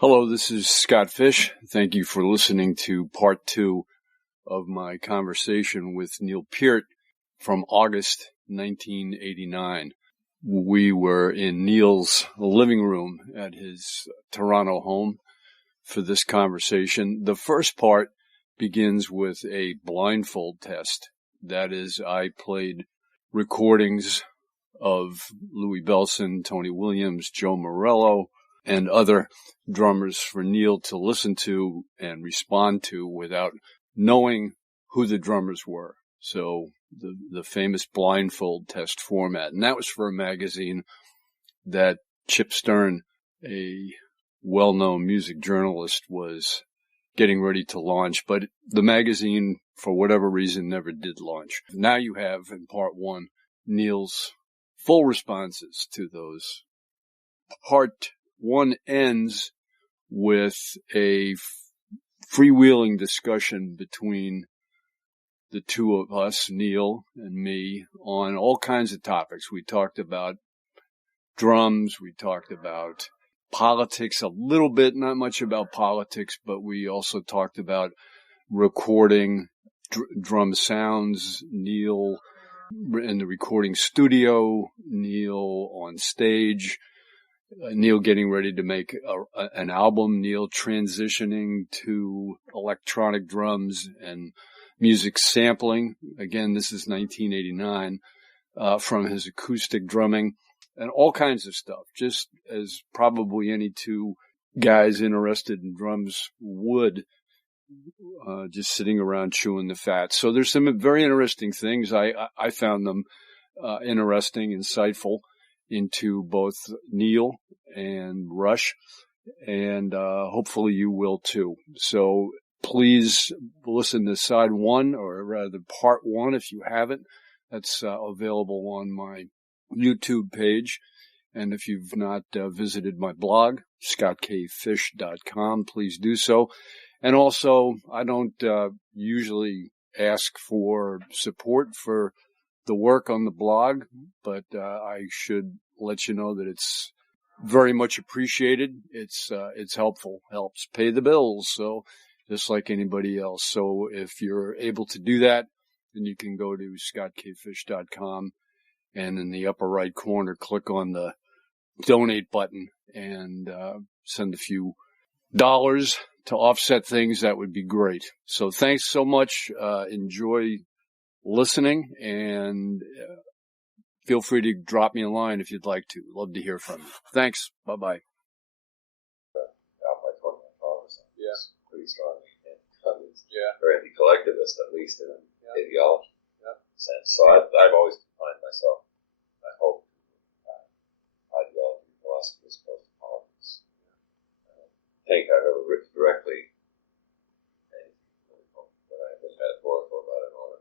Hello, this is Scott Fish. Thank you for listening to part 2 of my conversation with Neil Peart from August 1989. We were in Neil's living room at his Toronto home for this conversation. The first part begins with a blindfold test. That is, I played recordings of Louis Bellson, Tony Williams, Joe Morello, and other drummers for Neil to listen to and respond to without knowing who the drummers were. So the famous blindfold test format. And that was for a magazine that Chip Stern, a well-known music journalist, was getting ready to launch. But the magazine, for whatever reason, never did launch. Now you have, in part 1, Neil's full responses to those. Part 1 ends with a freewheeling discussion between the two of us, Neil and me, on all kinds of topics. We talked about drums, we talked about politics a little bit, not much about politics, but we also talked about recording drum sounds, Neil in the recording studio, Neil on stage, Neil getting ready to make an album, Neil transitioning to electronic drums and music sampling. Again, this is 1989, from his acoustic drumming and all kinds of stuff, just as probably any two guys interested in drums would, just sitting around chewing the fat. So there's some very interesting things. I found them interesting, insightful, into both Neil and Rush, and hopefully you will too. So please listen to side 1, or rather part 1 if you haven't. That's available on my YouTube page. And if you've not visited my blog, scottkfish.com, please do so. And also, I don't usually ask for support for the work on the blog, but I should let you know that it's very much appreciated. It's helpful, helps pay the bills, so just like anybody else. So if you're able to do that, then you can go to scottkfish.com, and in the upper right corner, click on the donate button and send a few dollars to offset things. That would be great. So thanks so much. Enjoy listening, and feel free to drop me a line if you'd like to. Love to hear from you. Thanks. Bye-bye. Yeah. Pretty strong. Yeah. Or anti-collectivist, at least, in an ideology sense. So I've always defined myself, I hope, ideology, philosophy, as opposed to politics. I don't think I've ever written directly anything, but I've been metaphorical about it all.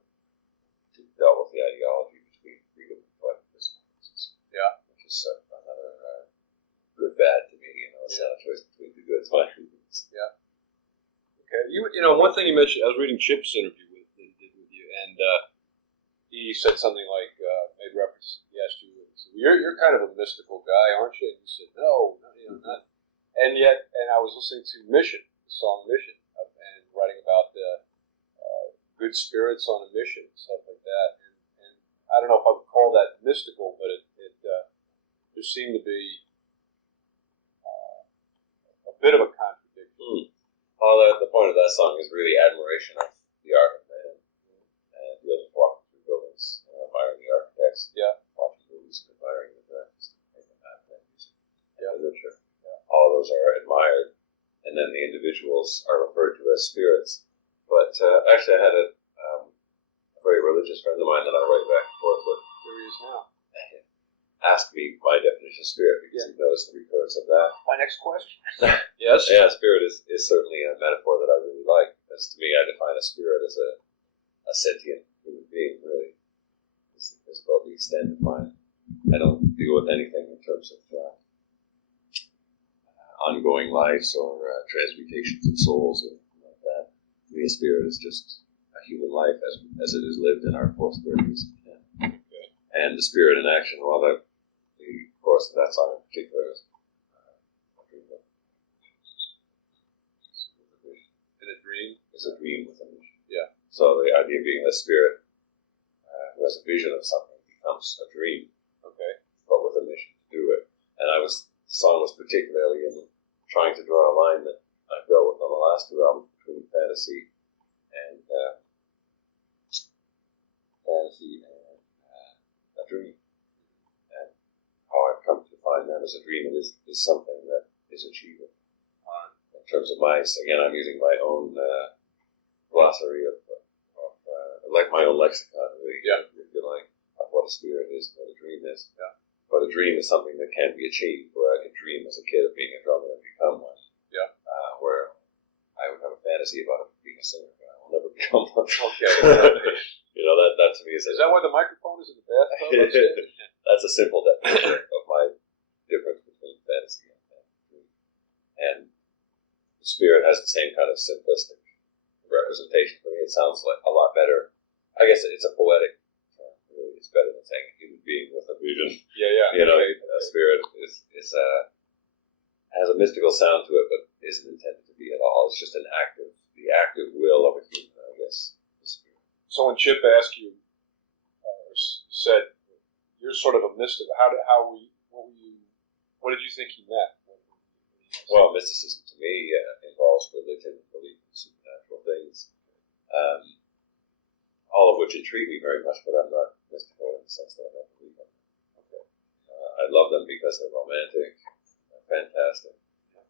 To dealt with the ideology between freedom and collectivism, which is another good bad to me. It's not a choice between the good. Yeah. Okay. One thing you mentioned, I was reading Chip's interview that he did with you, and he said something like, made reference. He asked you, "You're kind of a mystical guy, aren't you?" And you said, "No, not." And I was listening to Mission, the song Mission, and writing about the good spirits on a mission, stuff like that. And I don't know if I would call that mystical, but there seemed to be a bit of a contradiction. Well, the point of that song is really admiration of the art of man, and the other walking through buildings, admiring the architects, watching movies, admiring the directors, making that music, literature. All those are admired, and then the individuals are referred to as spirits. But actually, I had a very religious friend of mine that I write back and forth with. Here he is now. Asked me my definition of spirit because he noticed the recurrence of that. My next question. Yes? Yeah, spirit is certainly a metaphor that I really like. Because to me, I define a spirit as a sentient human being, really. It's about the extent of mine. I don't deal with anything in terms of ongoing lives or transmutations of souls or anything like that. To me, a spirit is just a human life as it is lived in our four spirits. And the spirit in action, well, the chorus of that song in particular is is a dream with a mission. Yeah. So the idea being a spirit who has a vision of something becomes a dream, Okay. but with a mission to do it. And the song was particularly in trying to draw a line that I go with on the last two albums between fantasy and a dream. And how I've come to define that as a dream is something that is achievable. In terms of again, I'm using my own glossary of like my own lexicon, really, if you like, of what a spirit is, what a dream is. Yeah. But a dream is something that can be achieved, where I could dream as a kid of being a drummer and become one. Yeah. Where I would have a fantasy about being a singer, but I will never become one. Okay. That to me is that why the microphone is in the bathtub? That's a simple definition of my difference between fantasy and dream. And the spirit has the same kind of simplistic representation for me. It sounds like a lot better. I guess it's a poetic term. Really. It's better than saying a human being with a vision. Yeah. A spirit has a mystical sound to it, but isn't intended to be at all. It's just the active will of a human, I guess. The spirit. So when Chip asked you, said, you're sort of a mystic, what did you think he meant? Well, mysticism to me involves religion and belief in supernatural things, all of which intrigue me very much, but I'm not mystical in the sense that I don't believe in them. Okay. I love them because they're romantic, they're fantastic, and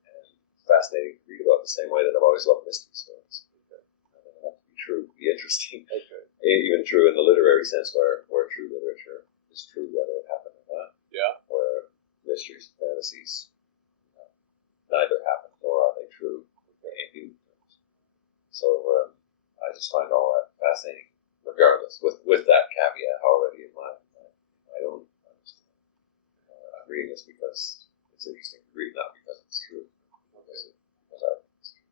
fascinating to read about the same way that I've always loved mystery stories. Okay. They don't have to be true to be interesting. Okay. Even true in the literary sense, where true literature is true whether it happened or not. Yeah. Where mysteries and fantasies neither happen nor are they true in human terms. So I just find all that fascinating, regardless, with that caveat already in my own understanding. I'm reading this because it's interesting to read, not because it's true. Because I think it's true.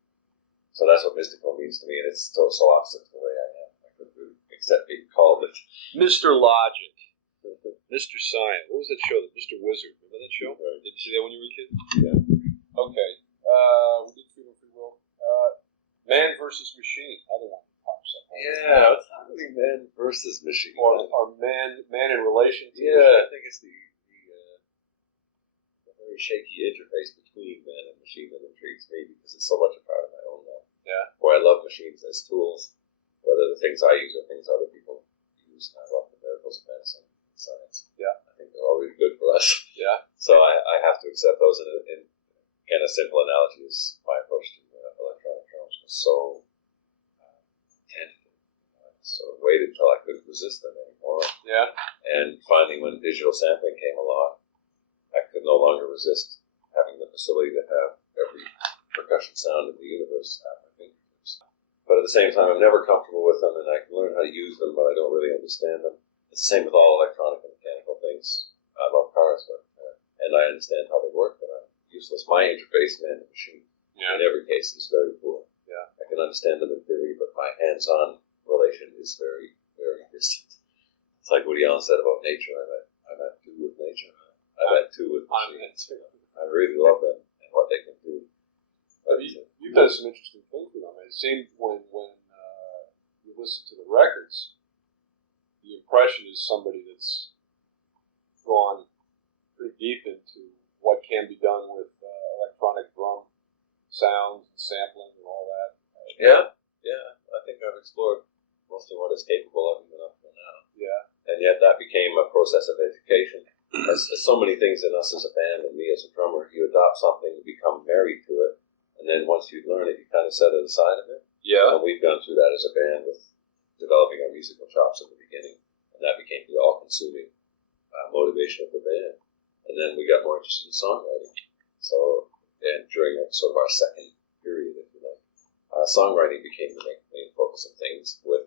So that's what mystical means to me, and it's so opposite to the way I am. I couldn't really accept being called it. Mr. Logic. Mr. Science. What was that show? Mr. Wizard. Remember that show? Right. Did you see that when you were a kid? Yeah. Okay. We did Free Will. Man versus Machine. Other one that pops up. Yeah, it's not really man versus machine. Or man in relation to machine. I think it's the very shaky interface between man and machine that intrigues me because it's so much a part of my own life. Yeah. Where I love machines as tools, whether the things I use or things other people use. And I love the miracles of medicine and science. Yeah. I think they're all really good for us. Yeah. So I have to accept those in a simple analogy is my approach to electronic drums was so tentative. So I waited till I couldn't resist them anymore. Yeah. And finally, when digital sampling came along, I could no longer resist having the facility to have every percussion sound in the universe at my fingertips. But at the same time, I'm never comfortable with them, and I can learn how to use them, but I don't really understand them. It's the same with all electronic and mechanical things. I love cars, and I understand how they work, but I'm useless. My interface, man to machine, in every case, is very poor. Yeah. I can understand them in theory, but my hands-on relation is very, very distant. It's like Woody Allen said about nature. I'm at two with nature. I'm at two with machines. I really love them and what they can do. But you've done some interesting things with them. It seems when you listen to the records, the impression is somebody that's gone pretty deep into what can be done with electronic drum sounds and sampling and all that. Yeah. I think I've explored most of what is capable of even up to now. Yeah. And yet that became a process of education. As so many things in us as a band and me as a drummer, you adopt something, you become married to it, and then once you learn it, you kind of set it aside a bit. Yeah. And we've gone through that as a band with developing our musical chops at the beginning, and that became the all-consuming motivation of the band. And then we got more interested in songwriting. So, and during sort of our second period, if you like, songwriting became the main focus of things with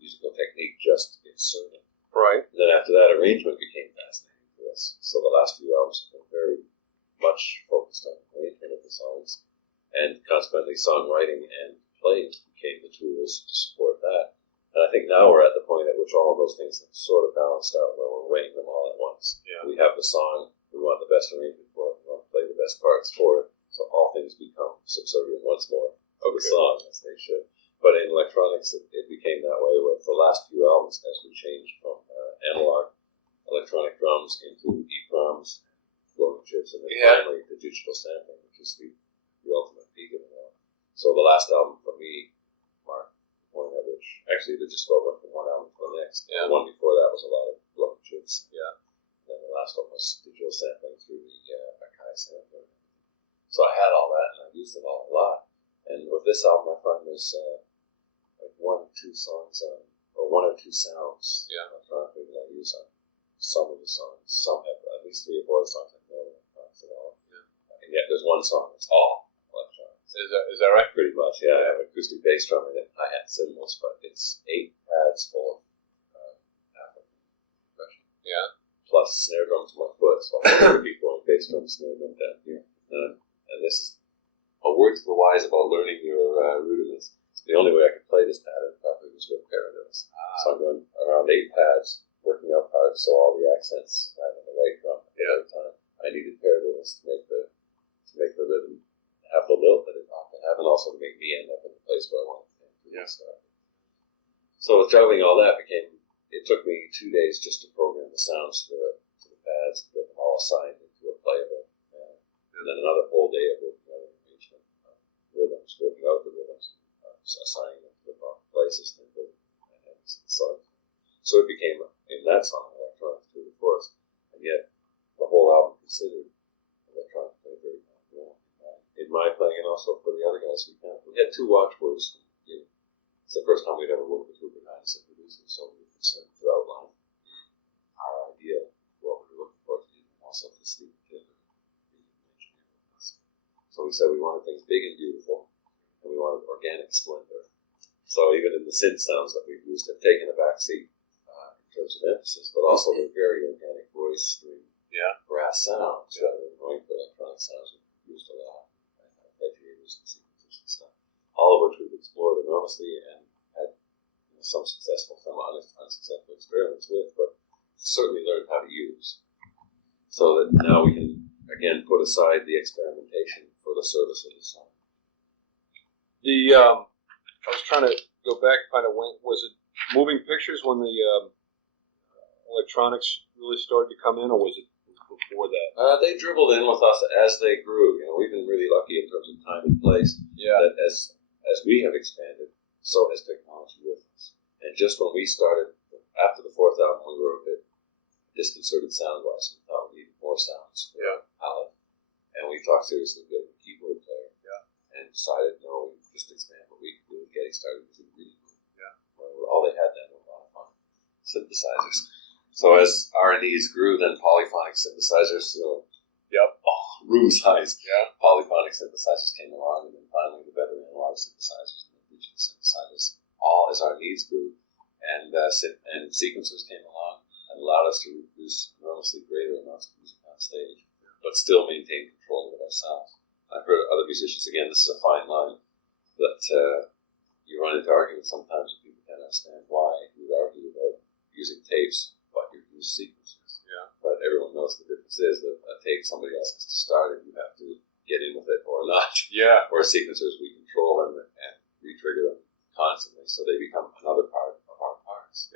musical technique just inserted. Right. And then after that, arrangement became fascinating to us. So the last few albums have been very much focused on arrangement of the songs, and consequently songwriting and playing became the tools to support that. And I think now we're at the point at which all of those things have sort of balanced out, where we're weighing them all at once. Yeah. We have the song, we want the best arrangement for it, we want to play the best parts for it, so all things become subservient once more. of the song, as they should. But in electronics, it became that way with the last few albums as we changed from analog electronic drums into EEPROMs, floating chips, and then finally the digital sampling, which is the ultimate peak of it all. So the last album for me marked the point at which, actually, they just went from one album to the next. Yeah. The one before that was a lot of floating chips. Yeah. And then the last one was digital sampling through the Akai sampler. So I had all that, and I used it all a lot. And with this album, I find there's like one or two songs on, or one or two sounds electronically that I use on some of the songs. Some have at least 3 or 4 songs I know electronics at all. Yeah. And yet there's one song that's all electronics. Is that right? Pretty much, yeah. I have acoustic bass drum in it, hi-hat cymbals, but it's 8 pads full of African percussion. Yeah. Plus snare drum to my foot, so I keep going bass drum, snare drum down here. And this is a word to the wise about learning your rudiments. The only way I could play this pattern properly was with paradiddles. So I'm going around 8 pads, working out parts, so all the accents land on the right drum at the time. I needed paradiddles to make the rhythm have the lilt that it ought to have, and also to make me end up in the place where I wanted to start. So juggling all that it took me 2 days just to program the sounds to the pads, to get them all assigned into a playable, and then another whole day of working out arrangement rhythms, working out the rhythms, assigning them to the proper places, and so it became, in that song, electronic through the chorus, and yet the whole album considered electronic play very important in my playing, and also for the other guys. We had 2 watchwords. It's the first time we'd ever worked with Rupert Hines as a producer, so we were concerned to outline our idea of what we were looking for, and also to Steve Taylor. So we said we wanted things big and beautiful, and we wanted organic splendor. So even in the synth sounds that we've used have taken a backseat in terms of emphasis, but also the very organic voice string, brass sounds rather than going for electronic sounds. We've used a lot, arpeggiators and sequencers and stuff, all of which we've explored enormously and had some successful, some unsuccessful experiments with, but certainly learned how to use. So that now we can, again, put aside the experimentation for the service of the song. I was trying to go back, kind of was it moving pictures when the electronics really started to come in, or was it before that? They dribbled in with us as they grew. We've been really lucky in terms of time and place. Yeah. That as we have expanded, so has technology with us. And just when we started, after the 4th album, we were a bit disconcerted sound-wise. We thought we needed more sounds. Palette. And we talked seriously about a keyboard player. And decided, no, we just expand what we could do. And Geddy started using really good. All they had then were polyphonic synthesizers. So as R&Ds grew, then polyphonic synthesizers, room size. Polyphonic synthesizers came along, and then finally the better analog synthesizers and the digital synthesizers. All as our needs grew, and sequencers came along and allowed us to reproduce enormously greater amounts of music on stage, but still maintain control of it ourselves. I've heard other musicians, again, this is a fine line, that you run into arguments sometimes with people can't understand why you would argue about using tapes, but you use sequencers. But everyone knows the difference is that a tape somebody else has to start and you have to get in with it or not. Or sequencers, we control them and re-trigger them constantly, so they become another part of our parts.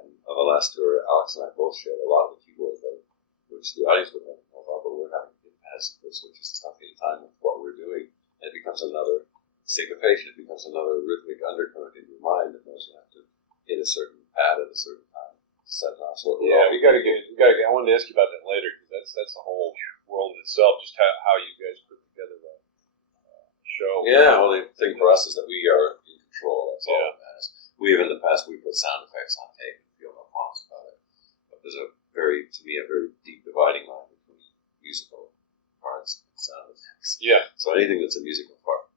And on the last tour, Alex and I both shared a lot of the keyboard load, which the audience would never know about, but we're having to get past the switches and stuff in time with what we're doing. And it becomes another syncopation, it becomes another rhythmic undercurrent in your mind that knows you have to hit a certain pad at a certain time to set it off. So we got to get. I wanted to ask you about that later, because that's a whole world in itself. Just how you guys put together the show. Well, the thing for us is that we are in control. That's all that matters. We have in the past we put sound effects on tape and feel no qualms about it. But there's a very deep dividing line between musical parts and sound effects. So anything that's a musical part.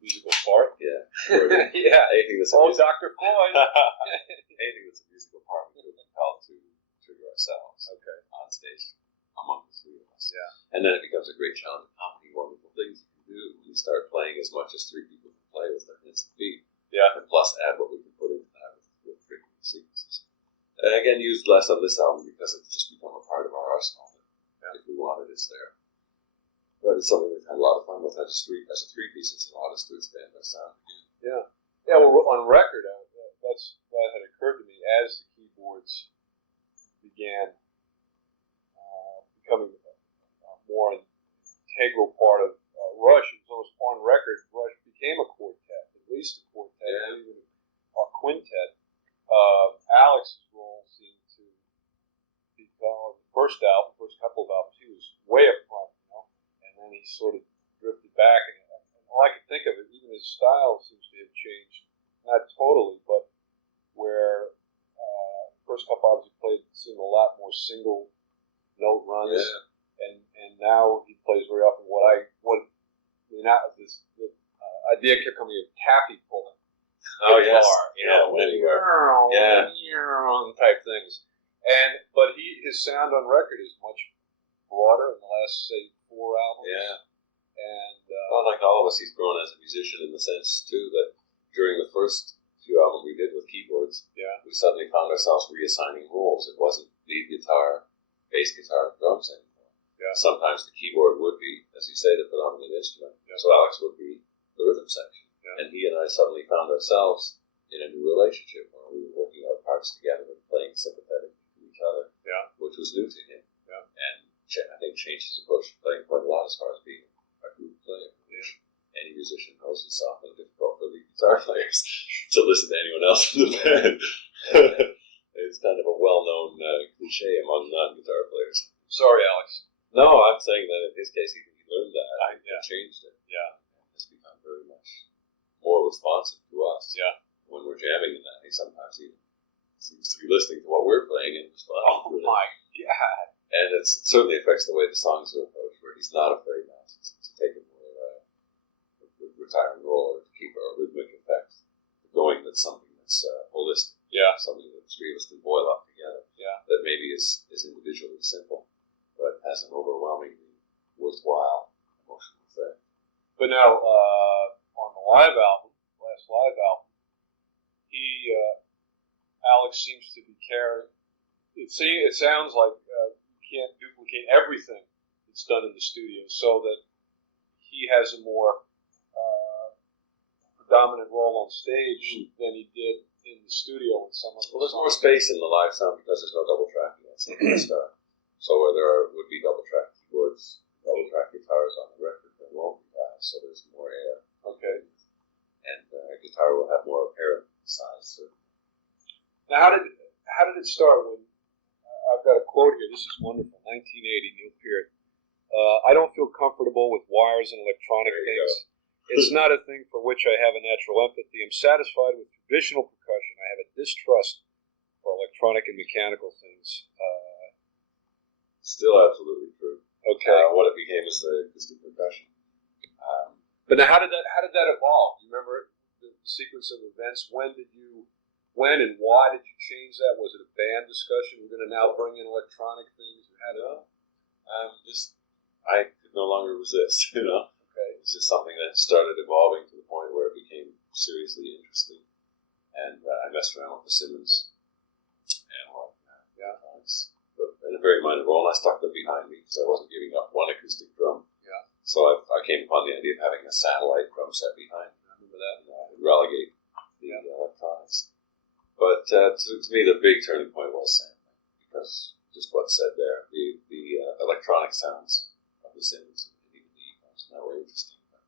Musical part? Anything that's a Dr. Floyd. Anything that's a musical part, we feel compelled to trigger ourselves on stage among the 3 of us. And then it becomes a great challenge of how many wonderful things you can do when you start playing as much as 3 people can play with their hands and feet. And plus add what we can put into that with triggering sequences. And again, used less on this album because it's just become a part of our arsenal. If we want it, it's there. But it's something we've had a lot of fun with as a three-piece. It's allowed us to expand our sound again. Yeah. Yeah, well, on record, that had occurred to me as the keyboards began becoming a more integral part of Rush. And so on record, Rush became a quartet, at least a quartet, or even a quintet. Alex's role seemed to become the first couple of albums, he was way up front, and then he sort of drifted back. And all I can think of it, even his style seems to have changed, not totally, but where the first couple albums he played seemed a lot more single note runs, and now he plays very often this idea kept coming of taffy pulling. Oh yes, type things, but his sound on record is much broader in the last, say, 4 albums. Yeah, and well, like all of us, he's grown as a musician in the sense too that during the first few albums we did with keyboards, we suddenly found ourselves reassigning roles. It wasn't lead guitar, bass guitar, drums anymore. Yeah. Sometimes the keyboard would be, as you say, the predominant instrument. Yeah. So Alex would be the rhythm section. Yeah. And he and I suddenly found ourselves in a new relationship where we were working out parts together and playing sympathetic to each other, which was new to him. Yeah. And I think changed his approach to playing quite a lot as far as being a group player, which any musician knows is often difficult for lead guitar players to listen to anyone else in the band. It's kind of a well-known cliche among non-guitar players. Sorry, Alex. No, I'm saying that in his case, he learned that and changed it. Yeah. It's become very much more responsive to us. Yeah. When we're jamming in that, he sometimes even seems to be listening to what we're playing and responding to it. Oh my God. And it certainly affects the way the songs are approached, where he's not afraid now to take a more retiring role or to keep a rhythmic effect going. That's something that's holistic. Yeah. Something that the three of us can boil up together. Yeah. That maybe is individually simple, but has an overwhelmingly worthwhile emotional effect. But now, on the last live album, Alex seems to be carrying. It sounds like you can't duplicate everything that's done in the studio, so that he has a more predominant role on stage than he did in the studio with some of the Well, there's more space in the live sound because there's no double tracking. That's the start. So where there would be double track keyboards, double track guitars on the record, there won't be that. So there's more air. Okay. And guitar will have more apparent size. So. Now, how did it start? When I've got a quote here. This is wonderful. 1980, Neil Peart. I don't feel comfortable with wires and electronic things. It's not a thing for which I have a natural empathy. I'm satisfied with traditional percussion. I have a distrust for electronic and mechanical things. Still absolutely true. Okay. What it became is the acoustic percussion. But now, how did that evolve? You remember the sequence of events? When and why did you change that? Was it a band discussion? We're going to now bring in electronic things. I could no longer resist. Okay. It's just something that started evolving to the point where it became seriously interesting. And I messed around with the Simmons. And it's in a very minor role. I stuck them behind me because I wasn't giving up one acoustic drum. Yeah. So I came upon the idea of having a satellite drum set behind me. I remember that. I would relegate the electronics. But to me, the big turning point was sampling, because just what's said there, the electronic sounds of the Simmons and even the EFOs, that were interesting, but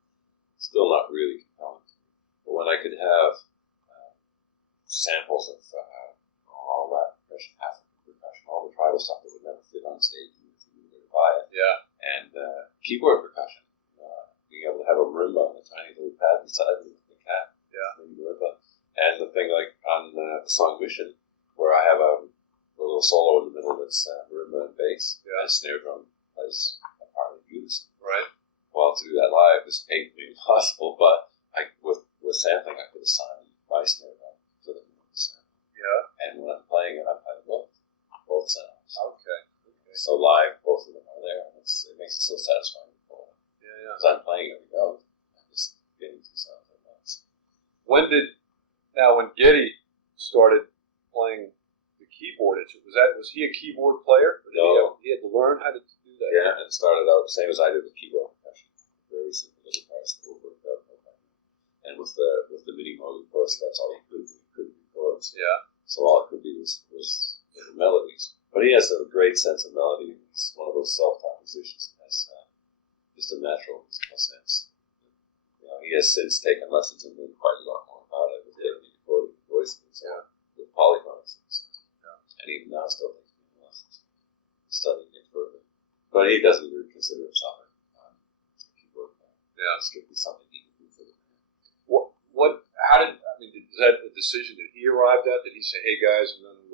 still not really compelling to me. But when I could have samples of all that percussion, African percussion, all the tribal stuff that would never fit on stage, even if you knew where to buy it, and keyboard percussion, being able to have a marimba on a tiny little pad beside me with the cat, marimba. And the thing like on the song Mission, where I have a little solo in the middle that's marimba and bass, and snare drum plays a part of unison. Right. Well, to do that live is painfully impossible, but with sampling, I could assign my snare drum to the sound. Yeah. And when I'm playing it, I'm playing both sounds. Okay. So live, both of them are there, and it makes it so satisfying to pull it. Yeah. Because I'm playing every note, I'm just getting two sounds at once. When Geddy started playing the keyboard, was he a keyboard player? No. He had to learn how to do that? Yeah, and started out the same as I did with keyboard percussion. course, that's all he could do. He couldn't do chords. Yeah. So all it could be was melodies. But he has a great sense of melody. He's one of those self-taught musicians that has just a natural musical sense. You know, he has since taken lessons and learned quite a lot more about it with Geddy recording the voices with polyphonics. And even now still takes many lessons, studying it further. But he doesn't really consider himself a keyboard player. Yeah, strictly something he can do for the band. Is that a decision that he arrived at? Did he say, hey guys, I'm going to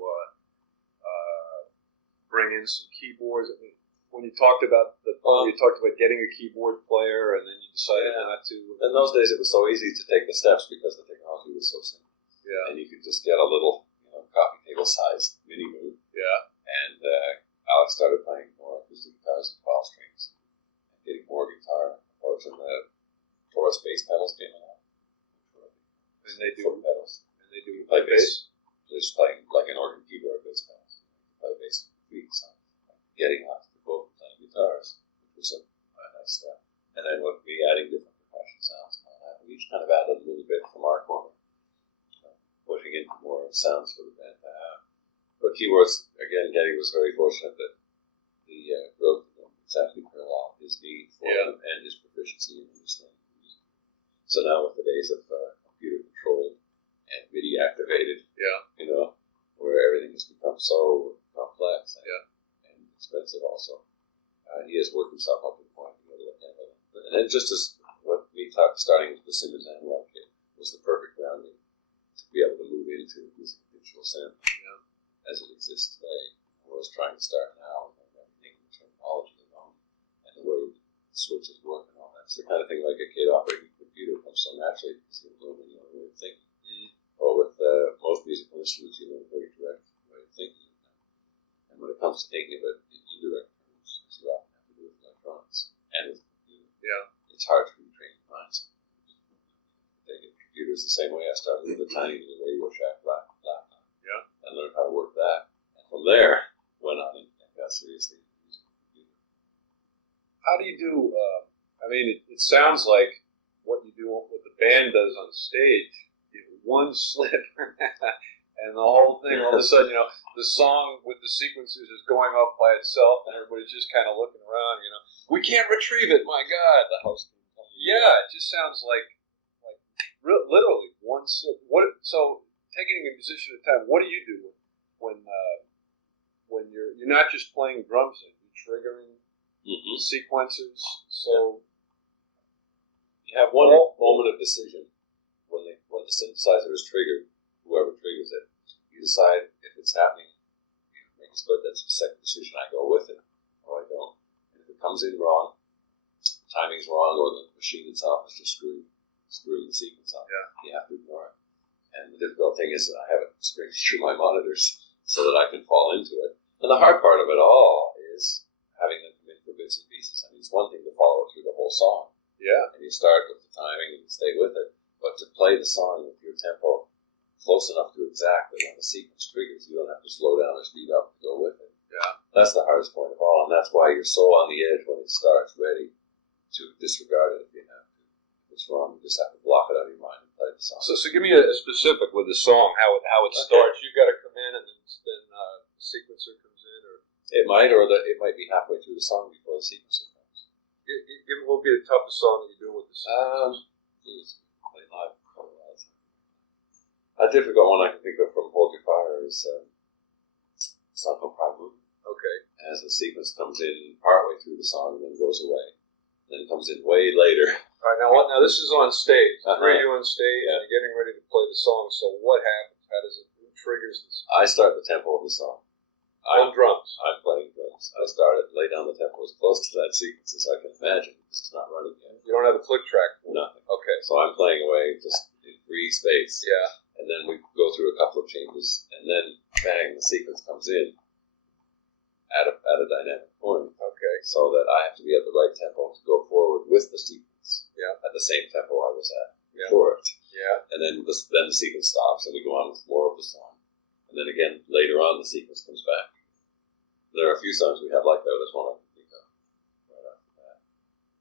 bring in some keyboards? I mean, when you talked about getting a keyboard player and then you decided not to. In those days it was so easy to take the steps because the technology was so simple. Yeah. And you could just get a little, coffee table sized mini moog. Yeah. And Alex started playing more acoustic guitars and 12 strings and getting more guitar approach, and the Taurus bass pedals came along. And they do foot pedals. And they do play bass. Just playing like an organ keyboard bass pedals. Play bass feet, so getting off the both playing guitars, which was a nice step. And then we'll be adding different percussion sounds and all that. We each kind of added a little bit from our corner, pushing into more sounds for the band to have. But keyboards, again, Geddy was very fortunate that the growth of them exactly parallel his need for them and his proficiency in understanding music. So now with the days of computer controlled and MIDI activated, where everything has become so complex and expensive also, he has worked himself up to the point to be able to handle it. And then just as what we talked, starting with the Simmons analog kit, was the perfect grounding to be able to move into music digital sound as it exists today. I was trying to start now and everything, the terminology alone and the way the switches work and all that. It's the kind of thing like a kid operating a computer comes so naturally because you learn any other way of thinking. Or with most musical instruments, you learn a very direct way of thinking of them. And when it comes to thinking of it in indirect terms, as you often have to do with electronics and with a computer, it's hard to retrain your mind. Taking computers the same way I started with a tiny little Radio Shack laptop and learned how to work that. And from there, went on and got seriously into using a computer. How do you do, it sounds like what the band does on stage, one slip and the whole thing, all of a sudden, the song with the sequencers is going off by itself and everybody's just kind of looking around, we can't retrieve it, my God. The house. Yeah, it just sounds like literally one slip. So taking a musician at a time, what do you do when you're not just playing drums and you're triggering sequencers? So you have one moment of decision when the synthesizer is triggered. Whoever triggers it, you decide if it's happening. You make a split. That's the second decision. I go with it or I don't. And if it comes in wrong, the timing's wrong, or the machine itself is just screwing the sequence up. You have to ignore it. And the difficult thing is that I have it screaming through my monitors so that I can fall into it. And the hard part of it all is having them come in for bits and pieces. I mean, it's one thing to follow it through the whole song. Yeah. And you start with the timing and you stay with it. But to play the song with your tempo close enough to exactly when the sequence triggers, you don't have to slow down or speed up to go with it. Yeah. That's the hardest point of all, and that's why you're so on the edge when it starts, ready to disregard it if you have to. If it's wrong, you just have to block it out of your mind and play the song. So give me a specific with the song, how it starts. You've got to come in and then the sequencer comes in, or it might be halfway through the song before the sequencer comes. What would be the toughest song that you're doing with the sequencer? Play live. A difficult one I can think of from Hold Your Fire is Sun Ho Prime Movement. Okay. As the sequence comes in partway through the song and then goes away. Then it comes in way later. All right, now this is on stage. You're on stage and you're getting ready to play the song. So what happens? How does it? Who triggers this? I start the tempo of the song. On drums. I'm playing drums. I lay down the tempo as close to that sequence as I can imagine. This is not running yet. You don't have a click track? Nothing. Okay. So I'm playing away just in free space. Yeah. And then we go through a couple of changes, and then bang, the sequence comes in at a dynamic point. Okay. So that I have to be at the right tempo to go forward with the sequence. Yeah. At the same tempo I was at before it. Yeah. And then the sequence stops, and we go on with more of the song. And then again, later on, the sequence comes back. There are a few songs we have like that. There's one I can think of right after that,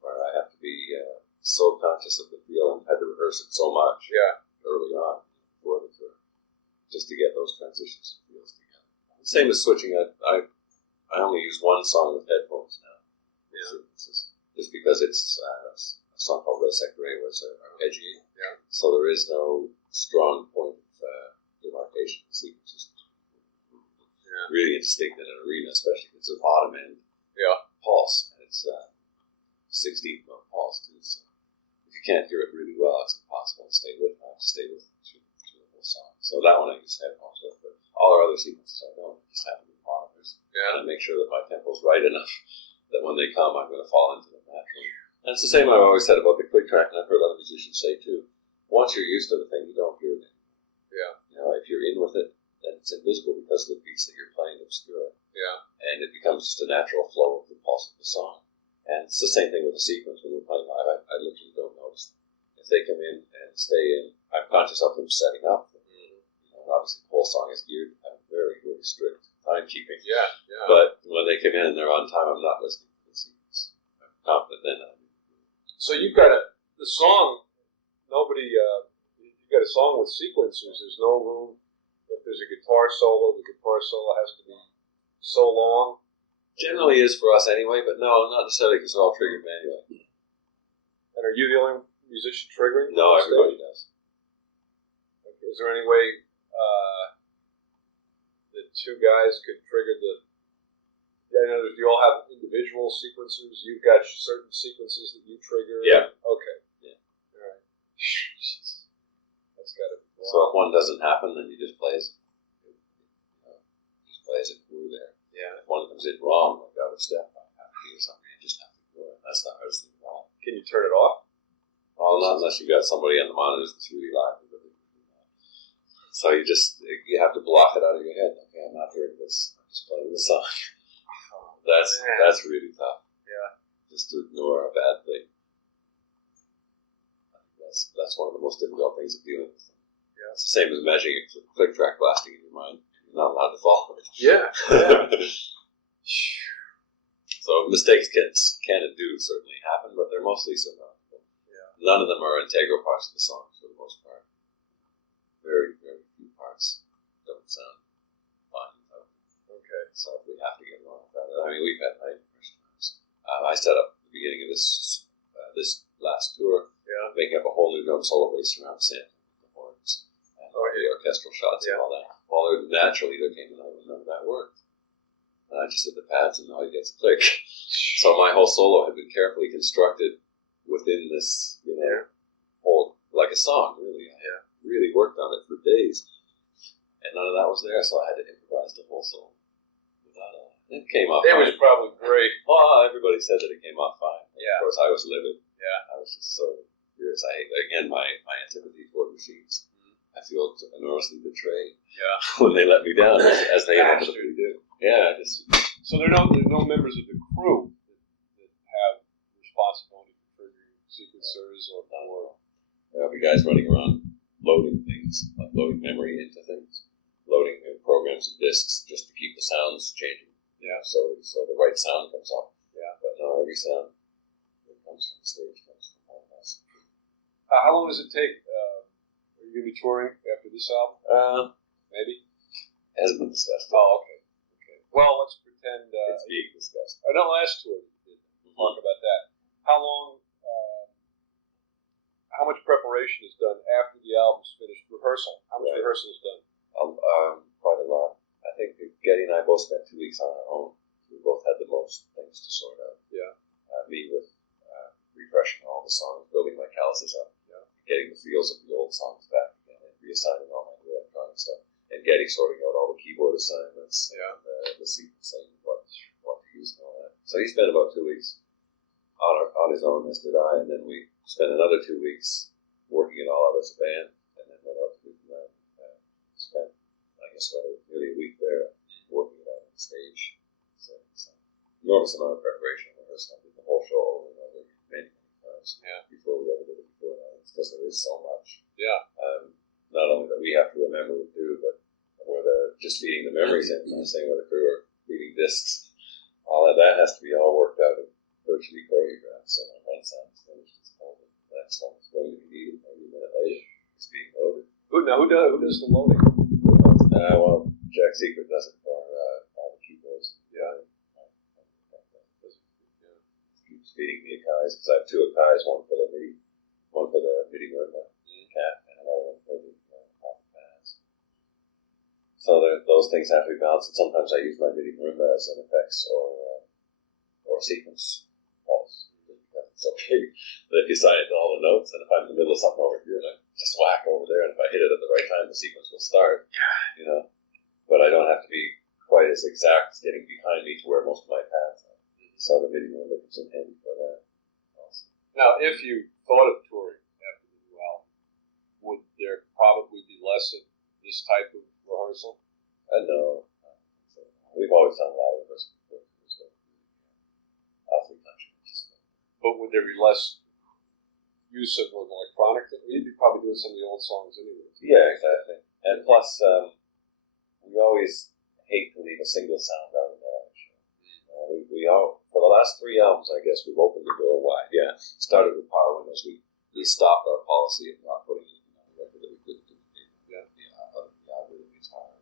where I have to be so conscious of the feel and had to rehearse it so much early on. Same as switching. I only use one song with headphones now. Yeah. Just because it's a song called Red Sector A, where it's arpeggiated. Yeah. So there is no strong point of demarcation. The sequences really instinct in an arena, especially if it's an bottom end pulse, and it's 16th note pulse too. So if you can't hear it really well, it's impossible to stay with. I have to stay with through the whole song. So that one I use headphones with, but all our other sequences I don't. Just have to be monitors. And I make sure that my tempo's right enough that when they come, I'm going to fall into them naturally. And it's the same I've always said about the click track, and I've heard other musicians say too. Once you're used to the thing, you don't hear it anymore. Yeah. You know, if you're in with it, then it's invisible because the beats that you're playing obscure it. Yeah. And it becomes just a natural flow of the pulse of the song. And it's the same thing with the sequence when we're playing live. I literally don't notice them. If they come in and stay in, I'm conscious of them setting up. You know, obviously, the whole song is geared. I'm very, very strict timekeeping. Yeah, yeah. But when they come in and they're on time, I'm not listening to the sequence. I'm confident then. So you've got the song. Nobody. You've got a song with sequencers. There's no room. If there's a guitar solo, the guitar solo has to be so long. Generally is for us anyway, but no, not necessarily because they're all triggered manually. And are you the only musician triggering? No, everybody does. Okay. Is there any way the two guys could trigger the... Yeah, in other words, do you all have individual sequencers? You've got certain sequences that you trigger? Yeah. Okay. Yeah. All right. That's got to be... So if one doesn't happen, then you just play as it through there. Yeah. If one comes in wrong, like out of step, I have to do something, you just have to do it. That's the hardest thing of all. Can you turn it off? Well, not unless you've got somebody on the monitors that's really loud. So you have to block it out of your head. Okay, I'm not hearing this. I'm just playing the song. That's really tough. Yeah. Just to ignore a bad thing. That's one of the most difficult things of dealing with. Yeah. It's the same as measuring a click track lasting in your mind. You're not allowed to follow it. Yeah. So mistakes can and do certainly happen, but they're mostly surmountable. Yeah. None of them are integral parts of the song for the most part. Very, very few parts don't sound fine without them. Okay. So if we have to get wrong with that, I mean, we've had nightmares times. I set up at the beginning of this last tour, making up a whole new drum solo based around sampling the horns and the orchestral shots and all that. Well, naturally, there came a night when none of that worked. And I just hit the pads and all you get is click. So my whole solo had been carefully constructed within this, whole, like a song, really. I really worked on it for days. And none of that was there, so I had to improvise the whole song. It came off fine. It was probably great. Well, everybody said that it came off fine. Yeah. Of course, I was livid. Yeah. I was just so furious. My antipathy toward machines. I feel enormously betrayed when they let me down, as they inevitably do. Yeah, so there are no members of the crew that have responsibility for triggering sequencers or there'll be guys running around loading things, like loading memory into things, loading programs and disks just to keep the sounds changing. Yeah, so the right sound comes up. Yeah, but no, every sound that comes from the stage comes from all of us. How long does it take? Are you going to be touring after this album? Maybe. Hasn't been discussed. Oh, okay. Well, let's pretend it's being discussed. I know last tour we did talk about that. How long? How much preparation is done after the album's finished? Rehearsal. How much rehearsal is done? Quite a lot. I think Geddy and I both spent 2 weeks on our own. We both had the most things to sort out. Yeah. Me with refreshing all the songs, building my calluses up, getting the feels of the old songs back again, and reassigning all my new electronic stuff. And Geddy sorting out all the keyboard assignments, and the sequencing, what to use and all that. So he spent about 2 weeks on his own, as did I, and then we spent another 2 weeks working it all out as a band, and then went out to Newfoundland and spent, I guess, nearly a week there working it out on stage. So enormous amount of preparation and rehearsal. I did the whole show over and over many times before we ever did it before now, because there is so much. Yeah. Not only that we have to remember to do, but we're just feeding the memories in. I'm saying with the crew are feeding discs. All of that has to be all worked out and virtually choreographed. So when one sound is finished, it's called it. The next one is going to be needed maybe a minute later. It's being loaded. Who does the loading? Well, Jack Secret does it for feeding the Akais, because I have two Akais, one for the MIDI marimba cat, and another one for the pads. So those things have to be balanced, and sometimes I use my MIDI marimba as an effects or sequence pulse, because it's so big that if you assign it to all the notes, and if I'm in the middle of something over here, and I just whack over there, and if I hit it at the right time, the sequence will start. You know, but I don't have to be quite as exact getting behind me to where most of my pads are. So the MIDI marimba comes in handy for that. Also. Now, if you thought of touring after the new album, would there probably be less of this type of rehearsal? No. We've always done a lot of rehearsal before. Awfully conscious. But would there be less use of an electronic? You'd be probably doing some of the old songs anyway. Yeah, exactly. And plus, we always hate to leave a single sound out of the live show. We all, for the last 3 albums, I guess, we've opened the door wide. Yeah, started with Power Windows. We stopped our policy of not putting anything on the record that we couldn't do. The algorithm guitar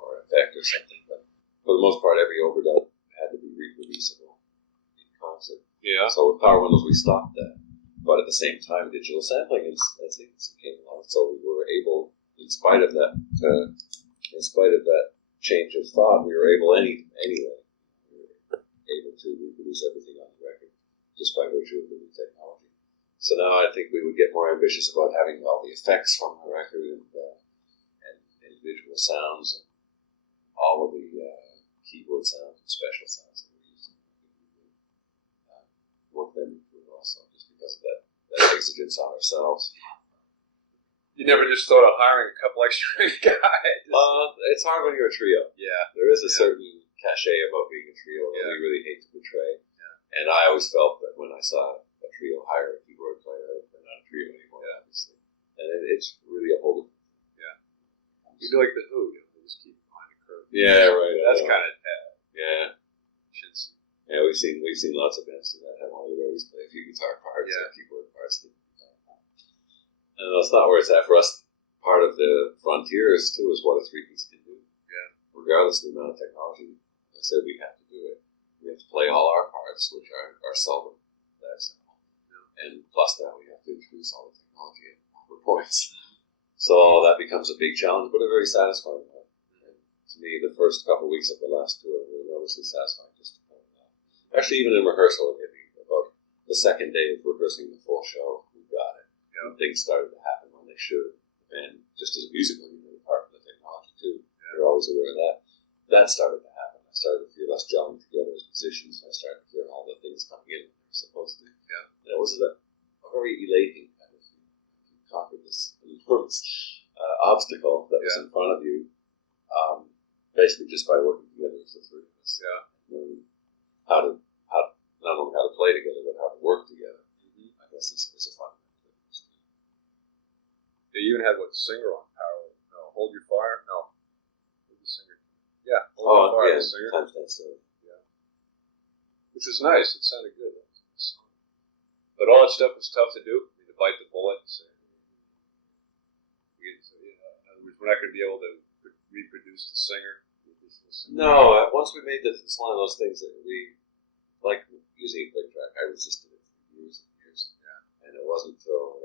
or effect or something. But for the most part, every overdub had to be reproducible in concert. Yeah. So with Power Windows, we stopped that. But at the same time, digital sampling came along. So we were able, in spite of that change of thought, we were able anyway. We were able to reproduce everything on the record just by virtue of the new technology. So now I think we would get more ambitious about having all the effects from the record and individual sounds and all of the keyboard sounds and special sounds that we're using. Work them into it also, just because of that exigence on ourselves. You never just thought of hiring a couple extra guys? It's hard when you're a trio. Yeah. There is a certain cachet about being a trio that we really hate to betray. Yeah. And I always felt that when I saw a trio hire a keyboard player, they're not a trio anymore, obviously. And it's really a whole different thing. Yeah. You'd be like the Who, they just keep behind the curve. Yeah, right. That's kind of yeah. Yeah, we've seen lots of bands do that. Have one of the roadies play a few guitar parts or keyboard parts. And that's not where it's at for us. Part of the frontiers too is what a 3-piece can do. Yeah. Regardless of the amount of technology, I said we have to do it. We have to play all our parts, which are seldom that simple. Yeah. And plus that, we have to introduce all the technology at proper points. So all that becomes a big challenge, but a very satisfying one. And to me, the first couple of weeks of the last tour were enormously satisfying just to pull it off. Actually, even in rehearsal, it hit me about the second day of rehearsing the full show. We got it. Yeah. Things started to happen when they should. And just as a musical unit, apart from the technology too, you're always aware of that. That started to happen. I started to feel us gelling together as musicians. I started to hear all the things coming in that they were supposed to. Yeah. And it was a very elating kind of thing. You conquered this enormous obstacle that was in front of you, basically just by working together as the 3 of us. Yeah. And how to not only how to play together, but how to work together. Mm-hmm. I guess is a fun thing. They even had singer on Power. No, Hold Your Fire. No, the singer. Yeah, Hold Your Fire. The singer. Yeah, which was nice. It sounded good. But all that stuff was tough to do. I mean, to bite the bullet. In other words, we're not going to be able to reproduce the singer. No, once we made this, it's one of those things that we like using a click track. I resisted it for years and years. Yeah, and it wasn't until.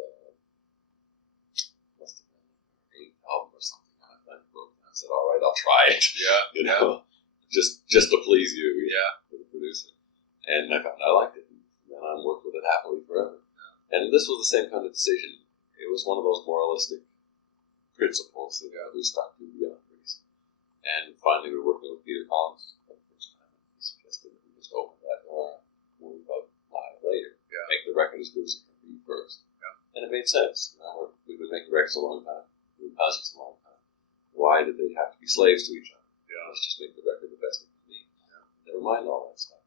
Album or something. I finally broke down and said, "All right, I'll try it." Yeah, just to please you. Yeah, for the producer. And I found I liked it, and I worked with it happily forever. Yeah. And this was the same kind of decision. It was one of those moralistic principles that we stuck to beyond reason. And finally, we were working with Peter Collins for the first time. He suggested that we just open that door and move out live later. Yeah. Make the record as good as it can be first. Yeah. And it made sense. We've been making records a long time. A long time. Why did they have to be slaves to each other? Yeah. Let's just make the record the best it can be. Yeah. Never mind all that stuff.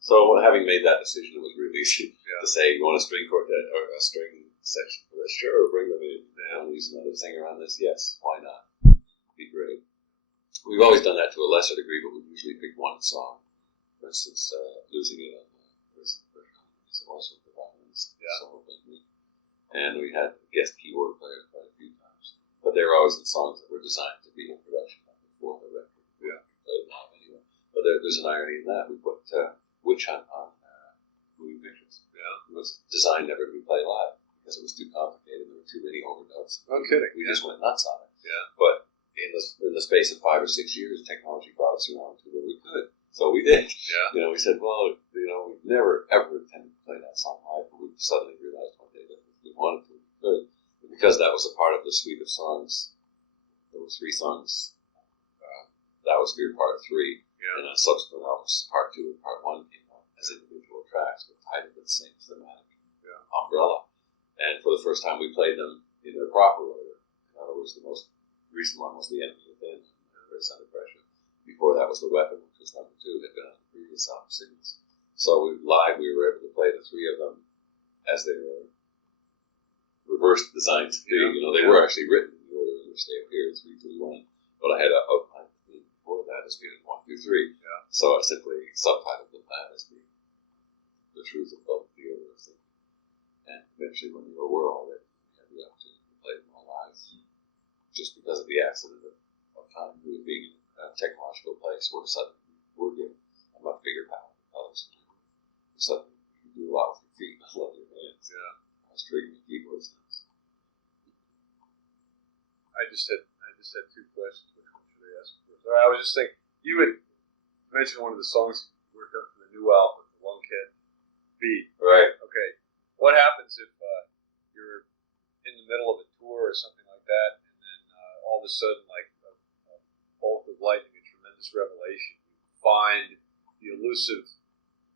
So having made that decision, it was really easy to say, you want a string quartet or a string section for this? Sure, bring them in. And use another singer on this? Yes, why not? It'd be great. We've always done that to a lesser degree, but we usually pick one song. For instance, Losing It on the first version. It was with the violinist. And we had guest keyboard players quite a few times. But they were always in songs that were designed to be in production before the record. Yeah. Played live anyway. But there's an irony in that. We put Witch Hunt on moving pictures. Yeah. It was designed never to be played live because it was too complicated. There were too many overdubs. No kidding. We just went nuts on it. Yeah. But in the space of 5 or 6 years, technology brought us around to where we could. So we did. Yeah. We said, well, we never ever intended to play that song live, but we suddenly realized one day that if we wanted to, we could. And because that was a part of the suite of songs, there were 3 songs. That was Peart Part 3, and on subsequent albums, Part 2 and Part 1 came out as individual tracks, but tied into the same thematic umbrella. And for the first time, we played them in their proper order. In other words, the most recent one was The Enemy Within, Race Under Pressure. Before that was The Weapon, which was number 2, had been on the previous album singles. So live, we were able to play the 3 of them as they were reversed designs. They were actually written in the order in which they appeared, 3, 2, 1. But I had an outline before that as being 1, 2, 3. Yeah. So I simply subtitled them that as being the truth of both the order of thinking. And eventually, when they were already, we had the opportunity to play them all live. Just because of the accident of time, we were being in a technological place where suddenly we were given a much bigger palette of colors. Suddenly, you can do a lot with your feet, not with your hands. Yeah. I was triggering the keyboards. I just had 2 questions. Which one should I ask first? I was just thinking, you had mentioned one of the songs you worked on for the new album, the Lunkhead beat. Right. Okay. What happens if you're in the middle of a tour or something like that, and then all of a sudden, like a bolt of lightning, a tremendous revelation, you find the elusive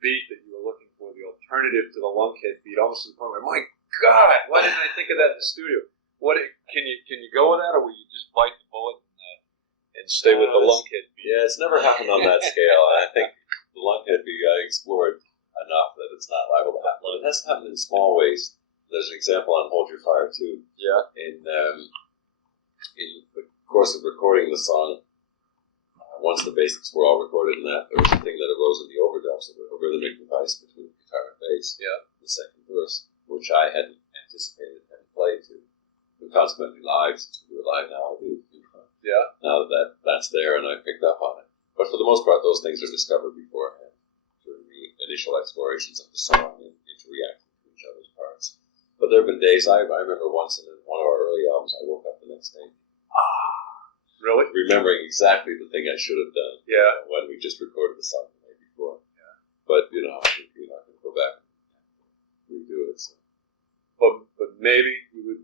beat that you were looking for, the alternative to the Lunkhead beat, almost to the point where, my God, why didn't I think of that in the studio? Can you go with that, or will you just bite the bullet and stay with the Lunkhead beat? Yeah, it's never happened on that scale, and I think the Lunkhead beat I explored enough that it's not liable to happen. Well, it has happened in small ways. There's an example on Hold Your Fire too. Yeah. In the course of recording the song, once the basics were all recorded in that, there was a thing that arose in the overdubs of a rhythmic device between the guitar and bass. Yeah. The second verse, which I hadn't anticipated and played to. And consequently live, since we do it live now, I do. Yeah. Now that's there and I picked up on it. But for the most part, those things are discovered beforehand during the initial explorations of the song and interreacting to each other's parts. But there have been days, I remember once in one of our early albums, I woke up the next day. Really? Remembering exactly the thing I should have done. Yeah. When we just recorded the song the night before. Yeah. But, I think you're not going to go back and redo it. So. But maybe you would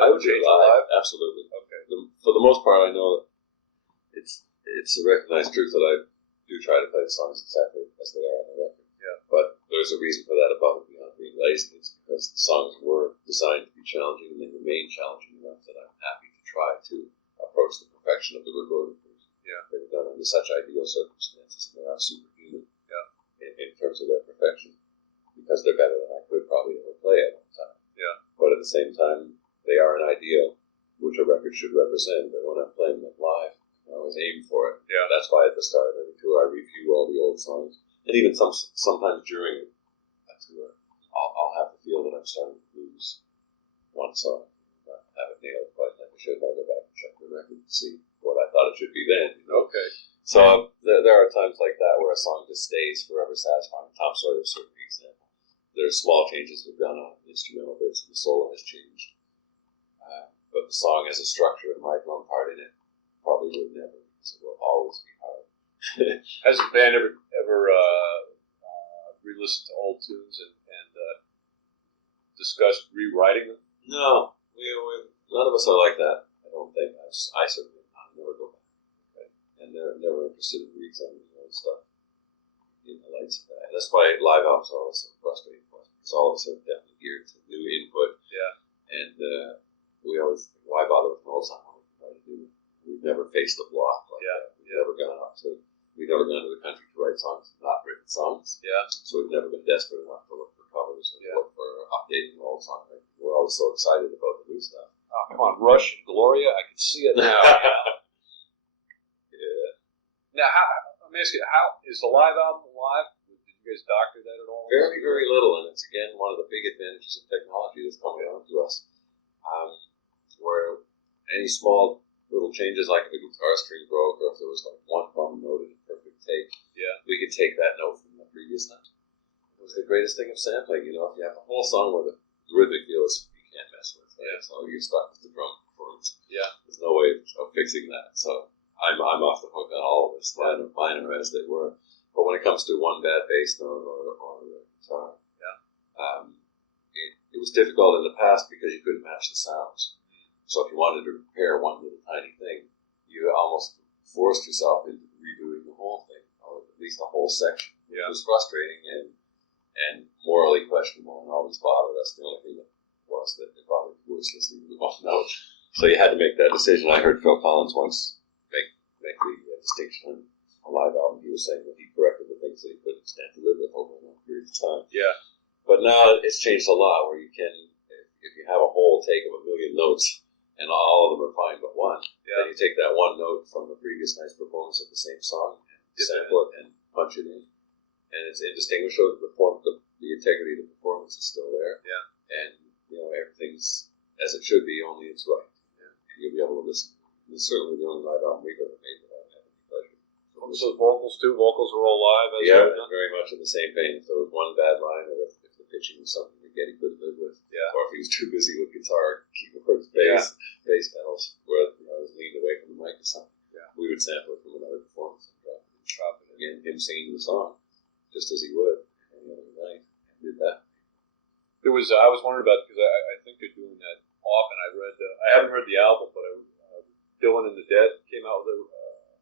I would do change it live. live? Absolutely. Okay. For the most part, I know that it's a recognized truth that I do try to play the songs exactly as they are on the record. Yeah. But there's a reason for that above and beyond being lazy. It's because the songs were designed to be challenging and they remain challenging enough that I'm happy to try to approach the perfection of the recording version. Yeah. They were done under such ideal circumstances and they are superhuman in terms of their perfection because they're better than I could probably ever play at one time. Yeah. But at the same time, they are an ideal which a record should represent. But when I'm playing them live, I always aim for it. Yeah. That's why at the start of every tour I review all the old songs. And even sometimes during a tour, I'll have the feel that I'm starting to lose one song. Not have it nailed quite like I should. I'll go back and check the record and see what I thought it should be then. Okay. So there are times like that where a song just stays forever satisfying. Tom Sawyer's certainly an example. There are small changes we've done on instrumental bits and the solo has changed. But the song as a structure and my drum part in it probably would never, because it will always be hard. Has the band ever re-listened to old tunes and discussed rewriting them? No, none of us are like that. I don't think. I certainly never go back. Okay. And they're never interested in re-examining old stuff in the lights of that. That's why live albums are always so frustrating for us, because all of us are definitely geared to new input. Yeah. And we always think, why bother with an old song? We've never faced a block like that. We've never gone to the country to write songs, not written songs. Yeah. So we've never been desperate enough to look for covers and look for updating an old song. We're always so excited about the new stuff. Oh, come on, Rush and Gloria, I can see it now. Yeah. Now, let me ask you, how is the live album live? Did you guys doctor that at all? Very, very little, and it's again one of the big advantages of technology that's coming on to us. Where any small little changes, like if a guitar string broke or if there was like one bum note in a perfect take, we could take that note from the previous note. It the greatest thing of sampling. You know, if you have a whole song where the rhythmic feel is you can't mess with, right? So you're stuck with the drum performance. Yeah, there's no way of fixing that. So I'm off the hook on all of this. Mine are as they were. But when it comes to one bad bass note or the guitar, it was difficult in the past because you couldn't match the sounds. So if you wanted to repair one little tiny thing, you almost forced yourself into redoing the whole thing, or at least the whole section. Yeah. It was frustrating and morally questionable and always bothered us. The only thing that was that it bothered was listening to the one note. So you had to make that decision. I heard Phil Collins once make the distinction on a live album. He was saying that he corrected the things that he couldn't stand to live with over a long period of time. Yeah. But now it's changed a lot where you can, if you have a whole take of 1 million notes and all of them are fine but one, then you take that one note from the previous night's performance of the same song and sample it and punch it in. And it's indistinguishable. The integrity of the performance is still there. Yeah. And, you know, everything's as it should be, only it's right. Yeah. And you'll be able to listen. And it's certainly the only live album we've ever made that I have any pleasure. So vocals too? Vocals are all live? Yeah, very much in the same vein. If there was one bad line or if the pitching was something that Geddy couldn't live with, or if he was too busy with guitar, keyboards, bass pedals, where he was leaned away from the mic or something, we would sample it from another performance and drop it. Again, him singing the song, just as he would any other night, and did that. There was I was wondering about, because I think they're doing that often. I haven't read the album, but Dylan and the Dead came out with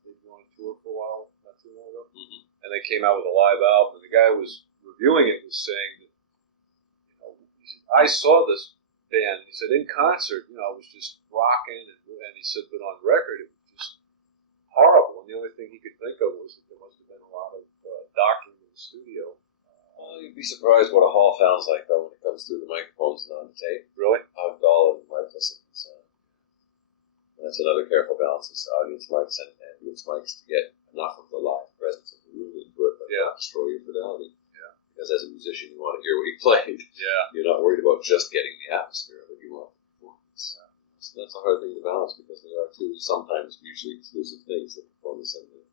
they were on tour for a while, not too long ago, and they came out with a live album. And the guy who was reviewing it was saying that, you know, he said, I saw this band. He said in concert, you know, it was just rocking, and he said, but on record, it was just horrible. And the only thing he could think of was that there must have been a lot of doctoring in the studio. Well, you'd be surprised what a hall sounds like, though, when it comes through the microphones and on the tape. Really? How dull and lifeless it can sound. And that's another careful balance, is audience mics and audience mics to get enough of the live presence of the room into it, but not destroy your fidelity. Yeah. Because as a musician, you want to hear what you played. Yeah. You're not worried about just getting the atmosphere of it. You want the performance. Yeah. So that's a hard thing to balance, because they are two sometimes mutually exclusive things, the performance and the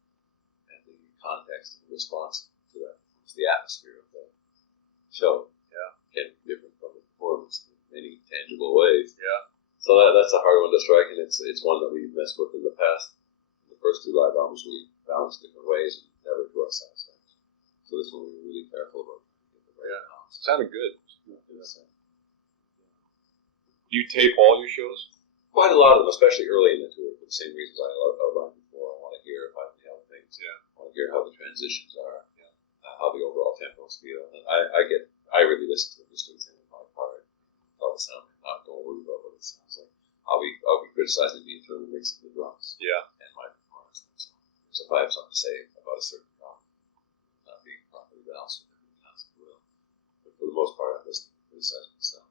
context and the response to that. The atmosphere of the show can be different from the performance in many tangible ways. Yeah. So that's a hard one to strike, and it's one that we've messed with in the past. In the first two live albums, we balanced different ways and never to our satisfaction. So this one we were really careful about trying to get the right balance. Sounded good. Do you tape all your shows? Quite a lot of them, especially early in the tour, for the same reasons I outlined before. I want to hear if I nail things. Yeah. I want to hear how the transitions are. How the overall tempos feel, and I really listen to them just doing things in my part. Tell the sound, don't worry about what it sounds like. I'll be criticizing the internal mix of the drums, and my performance. So if I have something to say about a certain drum, not being properly balanced with everything else, I will. But for the most part, I'm listening to criticizing myself.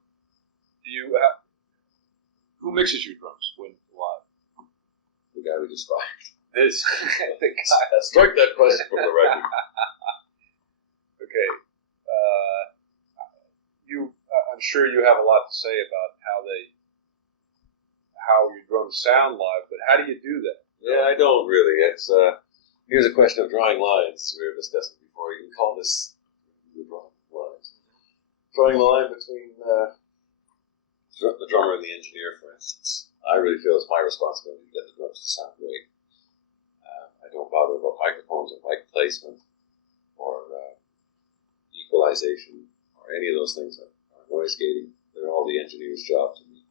Who mixes your drums when live? The guy we just fired. The guy. Strike that question from the record. Okay, I'm sure you have a lot to say about how your drums sound live, but how do you do that? Yeah, I don't really. It's here's a question of drawing lines, as we were discussing before. You can call this the drawing lines. Drawing the line between the drummer and the engineer, for instance. I really feel it's my responsibility to get the drums to sound great. I don't bother about microphones or mic placement or equalization or any of those things, or noise gating. They're all the engineer's job to me.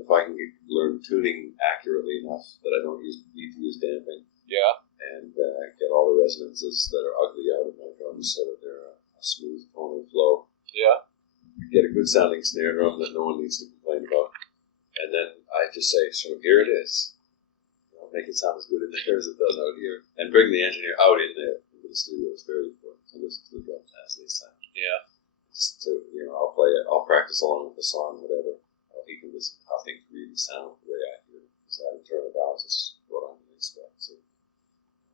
If I can learn tuning accurately enough that I don't need to use damping, and get all the resonances that are ugly out of my drums so that they're a smooth tonal flow, get a good sounding snare drum that no one needs to complain about, and then I just say, so here it is. Make it sound as good in there as it does out here, and bring the engineer out in there into the studio. It's very important to listen to the drums as they sound. Yeah. I'll play it. I'll practice along with the song, whatever. He can listen to how things really sound the way I hear it. Because that internal balance is what I'm going to expect. So,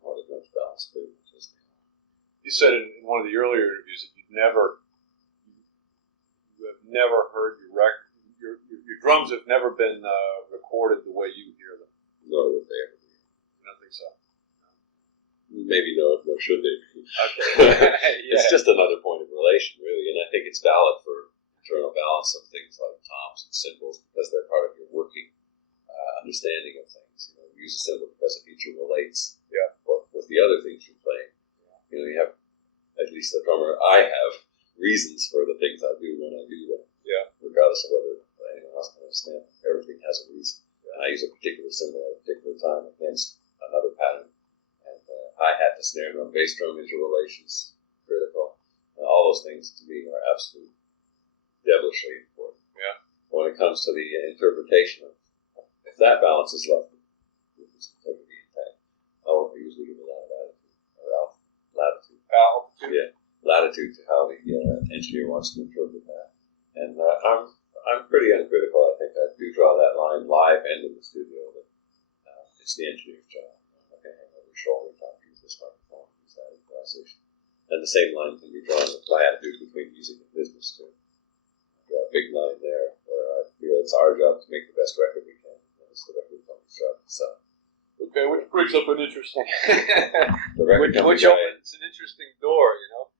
how the drums balance very much as they are. You said in one of the earlier interviews that you have never heard your record. Your drums have never been recorded the way you hear them. Nor would they ever be. I don't think so. Maybe no, should they be. Okay. It's just another point of relation, really. And it's valid for internal balance of things like toms and cymbals because they're part of your working understanding of things. You know, you use a cymbal because a feature relates with the other things you're playing. You know, you have, at least the drummer, I have reasons for the things I do when I do them. Yeah. Regardless of whether anyone else can understand. Everything has a reason. And I use a particular cymbal at a particular time against another pattern. And hi-hat to snare drum, bass drum interrelations, critical. And all those things to me are absolutely devilishly important. Yeah. When it comes to the interpretation of, if that balance is left, we just take it intact. I usually give a lot of latitude. Altitude? Yeah. Latitude to how the engineer wants to interpret that. And I'm pretty uncritical. I think I do draw that line live and in the studio that it's the engineer's job. I'm not going to hang over his shoulder and talk, use this microphone, use that equalization. And the same line can be drawn with my attitude between music and business too. I draw a big line there where I feel it's our job to make the best record we can. And it's the record company's job to sell. Okay, which brings up an interesting, which opens an interesting door, you know.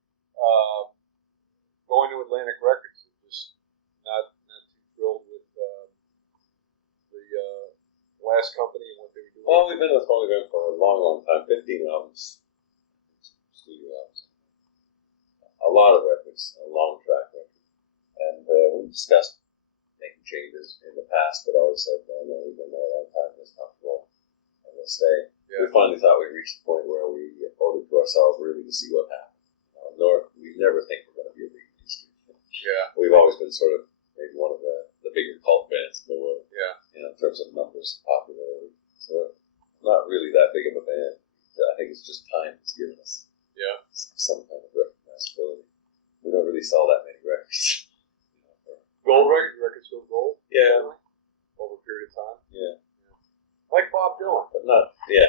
Going to Atlantic Records, just not too thrilled with the last company and what they were doing. Well, we've been with Polygram for a long time, 15 albums, studio albums, a lot of records, a long track record, and we discussed making changes in the past, but always said, no, we've been there a long time, it's comfortable. Stay. Yeah. We finally thought we reached the point where we owed it to ourselves really to see what happened. We never think we're going to be a big industry. Yeah. We've always been sort of maybe one of the bigger cult bands in the world. Yeah. You know, in terms of numbers and popularity. So we're not really that big of a band. I think it's just time that's given us some kind of recognizability. We don't really sell that many records. Gold records go gold? Yeah. Over a period of time? Yeah. Like Bob Dylan. But not, yeah.